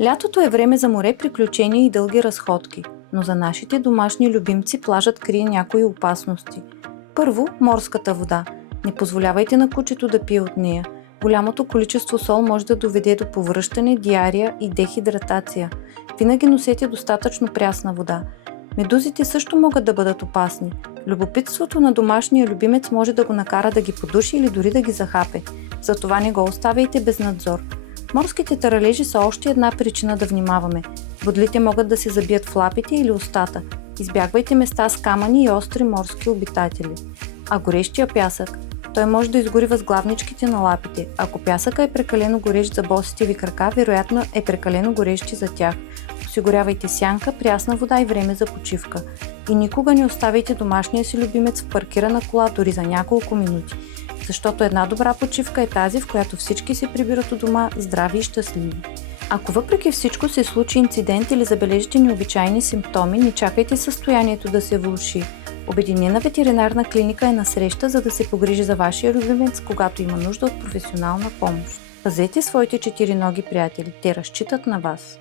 Лятото е време за море, приключения и дълги разходки, но за нашите домашни любимци плажът крие някои опасности. Първо, морската вода. Не позволявайте на кучето да пие от нея. Голямото количество сол може да доведе до повръщане, диария и дехидратация. Винаги носете достатъчно прясна вода. Медузите също могат да бъдат опасни. Любопитството на домашния любимец може да го накара да ги подуши или дори да ги захапе. Затова не го оставяйте без надзор. Морските таралежи са още една причина да внимаваме. Бодлите могат да се забият в лапите или устата. Избягвайте места с камъни и остри морски обитатели. А горещия пясък? Той може да изгори възглавничките на лапите. Ако пясъка е прекалено горещ за босите ви крака, вероятно е прекалено горещ и за тях. Осигурявайте сянка, прясна вода и време за почивка. И никога не оставяйте домашния си любимец в паркирана кола дори за няколко минути. Защото една добра почивка е тази, в която всички се прибират у дома здрави и щастливи. Ако въпреки всичко се случи инцидент или забележите необичайни симптоми, не чакайте състоянието да се влоши. Обединена ветеринарна клиника е насреща, за да се погрижи за вашия любимец, когато има нужда от професионална помощ. Пазете своите четириноги приятели, те разчитат на вас.